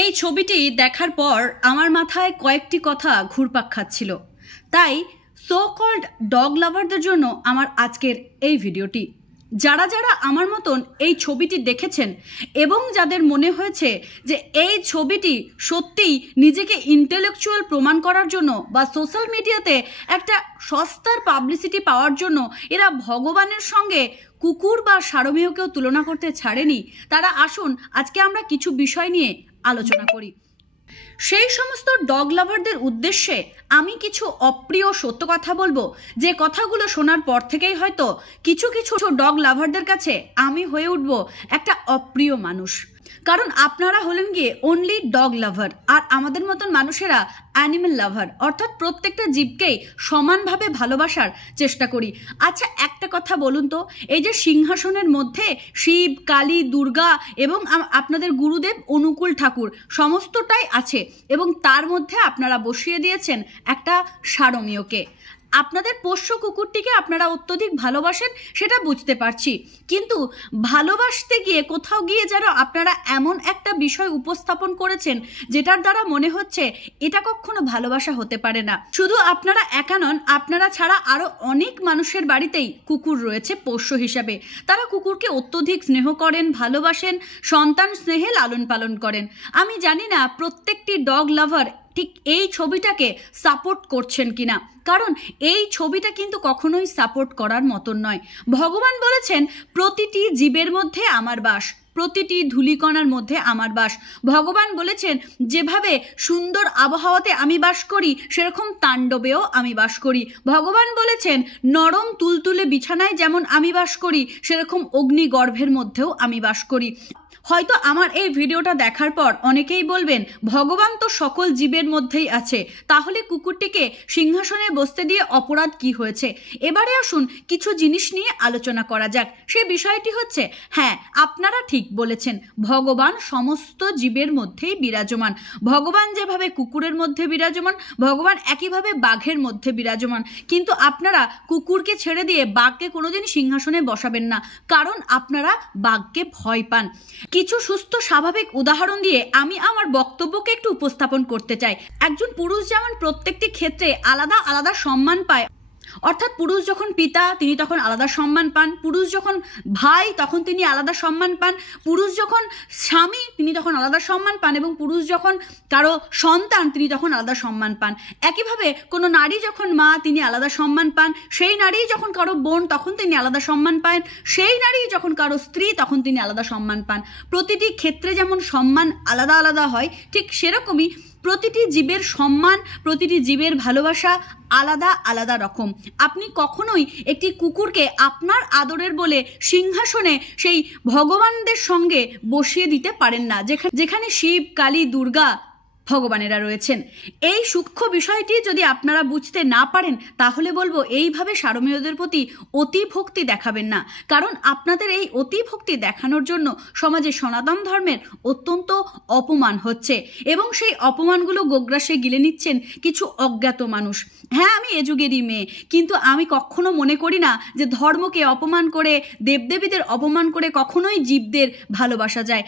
এই ছবিটি দেখার পর আমার মাথায় কয়েকটি কথা ঘুরপাক খাচ্ছিল। তাই সো কল্ড ডগ লাভারদের জন্য আমার আজকের এই ভিডিওটি। যারা যারা আমার মতন এই ছবিটি দেখেছেন এবং যাদের মনে হয়েছে যে এই ছবিটি সত্যিই নিজেকে ইন্টেলেকচুয়াল প্রমাণ করার জন্য বা সোশ্যাল মিডিয়াতে একটা সস্তার পাবলিসিটি পাওয়ার জন্য এরা ভগবানের সঙ্গে কুকুর বা সারমেয়কেও তুলনা করতে ছাড়েনি, তারা আসুন আজকে আমরা কিছু বিষয় নিয়ে আলোচনা করি। সেই সমস্ত ডগ লাভারদের উদ্দেশ্যে আমি কিছু অপ্রিয় সত্য কথা বলবো, যে কথাগুলো শোনার পর থেকেই হয়তো কিছু কিছু ডগ লাভারদের কাছে আমি হয়ে উঠব একটা অপ্রিয় মানুষ। কারণ আপনারা হলেন গিয়ে অনলি ডগ লাভার, আর আমাদের মতন মানুষেরা অ্যানিমেল লাভার, অর্থাৎ প্রত্যেকটা জীবকেই সমানভাবে ভালোবাসার চেষ্টা করি। আচ্ছা একটা কথা বলুন তো, এই যে সিংহাসনের মধ্যে শিব, কালী, দুর্গা এবং আপনাদের গুরুদেব অনুকূল ঠাকুর সমস্তটাই আছে, এবং তার মধ্যে আপনারা বসিয়ে দিয়েছেন একটা সারমেয়কে। আপনাদের পোষ্য কুকুরটিকে আপনারা অত্যধিক ভালোবাসেন সেটা বুঝতে পারছি, কিন্তু ভালোবাসতে গিয়ে কোথাও গিয়ে যেন আপনারা এমন একটা বিষয় উপস্থাপন করেছেন যেটার দ্বারা মনে হচ্ছে এটা কখনো ভালোবাসা হতে পারে না। শুধু আপনারা একা নন, আপনারা ছাড়া আরো অনেক মানুষের বাড়িতেই কুকুর রয়েছে পোষ্য হিসাবে। তারা কুকুরকে অত্যধিক স্নেহ করেন, ভালোবাসেন, সন্তান স্নেহে লালন পালন করেন। আমি জানি না প্রত্যেকটি ডগ লাভার ঠিক এই ছবিটাকে সাপোর্ট করছেন কিনা, কারণ এই ছবিটা কিন্তু কখনোই সাপোর্ট করার মতন নয়। ভগবান বলেছেন প্রতিটি জীবের মধ্যে আমার বাস, প্রতিটি ধূলিকণার মধ্যে আমার বাস। ভগবান বলেছেন যেভাবে সুন্দর আবহাওয়াতে আমি বাস করি সেরকম তাণ্ডবেও আমি বাস করি। ভগবান বলেছেন নরম তুলতুলে বিছানায় যেমন আমি বাস করি সেরকম অগ্নিগর্ভের মধ্যেও আমি বাস করি। হয়তো আমার এই ভিডিওটা দেখার পর অনেকেই বলবেন ভগবান তো সকল জীবের মধ্যেই আছে, তাহলে কুকুরটিকে সিংহাসনে বসতে দিয়ে অপরাধ কি হয়েছে? এবারে আসুন কিছু জিনিস নিয়ে আলোচনা করা যাক। সেই বিষয়টি হচ্ছে, হ্যাঁ আপনারা ঠিক বলেছেন, ভগবান সমস্ত জীবের মধ্যেই বিরাজমান। ভগবান যেভাবে কুকুরের মধ্যে বিরাজমান, ভগবান একইভাবে বাঘের মধ্যে বিরাজমান। কিন্তু আপনারা কুকুরকে ছেড়ে দিয়ে বাঘকে কোনোদিন সিংহাসনে বসাবেন না, কারণ আপনারা বাঘকে ভয় পান। কিছু সুস্থ স্বাভাবিক উদাহরণ দিয়ে আমি আমার বক্তব্যকে একটু উপস্থাপন করতে চাই। একজন পুরুষ যেমন প্রত্যেকটি ক্ষেত্রে আলাদা আলাদা সম্মান পায়, অর্থাৎ পুরুষ যখন পিতা তিনি তখন আলাদা সম্মান পান, পুরুষ যখন ভাই তখন তিনি আলাদা সম্মান পান, পুরুষ যখন স্বামী তিনি তখন আলাদা সম্মান পান, এবং পুরুষ যখন কারো সন্তান তিনি তখন আলাদা সম্মান পান। একইভাবে কোনো নারী যখন মা তিনি আলাদা সম্মান পান, সেই নারী যখন কারো বোন তখন তিনি আলাদা সম্মান পান, সেই নারী যখন কারো স্ত্রী তখন তিনি আলাদা সম্মান পান। প্রতিটি ক্ষেত্রে যেমন সম্মান আলাদা আলাদা হয়, ঠিক সেরকমই প্রতিটি জীবের সম্মান, প্রতিটি জীবের ভালোবাসা আলাদা আলাদা রকম। আপনি কখনোই একটি কুকুরকে আপনার আদরের বলে সিংহাসনে সেই ভগবানদের সঙ্গে বসিয়ে দিতে পারেন না, যেখানে শিব, কালী, দুর্গা ভগবানেরা রয়েছেন। এই সূক্ষ্ম বিষয়টি যদি আপনারা বুঝতে না পারেন তাহলে বলবো এইভাবে সারমেয়দের প্রতি অতি ভক্তি দেখাবেন না, কারণ আপনাদের এই অতি ভক্তি দেখানোর জন্য সমাজে সনাতন ধর্মের অত্যন্ত অপমান হচ্ছে, এবং সেই অপমানগুলো গোগ্রাসে গিলে নিচ্ছেন কিছু অজ্ঞাত মানুষ। হ্যাঁ আমি এ যুগেরই মেয়ে, কিন্তু আমি কখনো মনে করি না যে ধর্মকে অপমান করে, দেবদেবীদের অপমান করে কখনোই জীবদের ভালোবাসা যায়।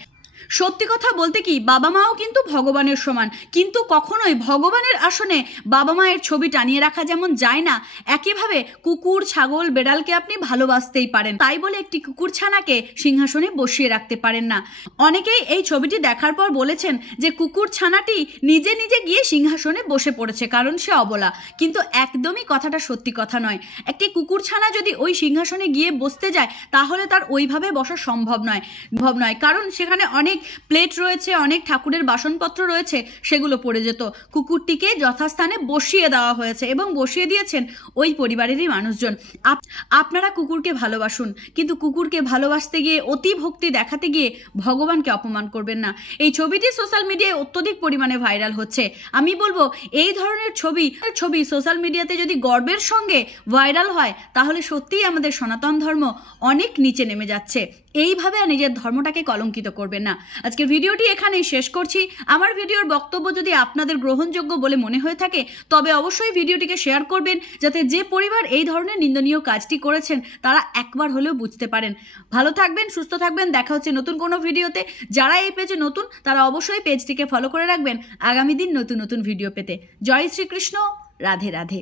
সত্যি কথা বলতে কি, বাবা মাও কিন্তু ভগবানের সমান, কিন্তু কখনোই ভগবানের আসনে বাবা মায়ের ছবি টানিয়ে রাখা যেমন যায় না, একইভাবে কুকুর, ছাগল, বেড়ালকে আপনি ভালোবাসতেই পারেন, তাই বলে একটি কুকুর ছানাকে সিংহাসনে বসিয়ে রাখতে পারেন না। অনেকেই এই ছবিটি দেখার পর বলেছেন যে কুকুর ছানাটি নিজে নিজে গিয়ে সিংহাসনে বসে পড়েছে কারণ সে অবলা, কিন্তু একদমই কথাটা সত্যি কথা নয়। একটি কুকুর ছানা যদি ওই সিংহাসনে গিয়ে বসতে যায় তাহলে তার ওইভাবে বসা সম্ভব নয়, কারণ সেখানে অনেক প্লেট রয়েছে, অনেক ঠাকুরের বাসনপত্র রয়েছে, সেগুলো পড়ে যেত। কুকুরটিকে যথাস্থানে বসিয়ে দেওয়া হয়েছে এবং বসিয়ে দিয়েছেন ওই পরিবারেরই মানুষজন। আপনারা কুকুরকে ভালোবাসুন, কিন্তু কুকুরকে ভালোবাসতে গিয়ে, অতি ভক্তি দেখাতে গিয়ে ভগবানকে অপমান করবেন না। এই ছবিটি সোশ্যাল মিডিয়ায় অত্যধিক পরিমাণে ভাইরাল হচ্ছে। আমি বলবো এই ধরনের ছবি সোশ্যাল মিডিয়াতে যদি গর্বের সঙ্গে ভাইরাল হয় তাহলে সত্যিই আমাদের সনাতন ধর্ম অনেক নিচে নেমে যাচ্ছে। এইভাবে নিজের ধর্মটাকে কলঙ্কিত করবেন না। আজকের ভিডিওটি এখানেই শেষ করছি। আমার ভিডিওর বক্তব্য যদি আপনাদের গ্রহণযোগ্য বলে মনে হয়ে থাকে তবে অবশ্যই ভিডিওটিকে শেয়ার করবেন, যাতে যে পরিবার এই ধরনের নিন্দনীয় কাজটি করেছেন তারা একবার হলেও বুঝতে পারেন। ভালো থাকবেন, সুস্থ থাকবেন, দেখা হচ্ছে নতুন কোনো ভিডিওতে। যারা এই পেজে নতুন তারা অবশ্যই পেজটিকে ফলো করে রাখবেন আগামী দিন নতুন নতুন ভিডিও পেতে। জয় শ্রীকৃষ্ণ, রাধে রাধে।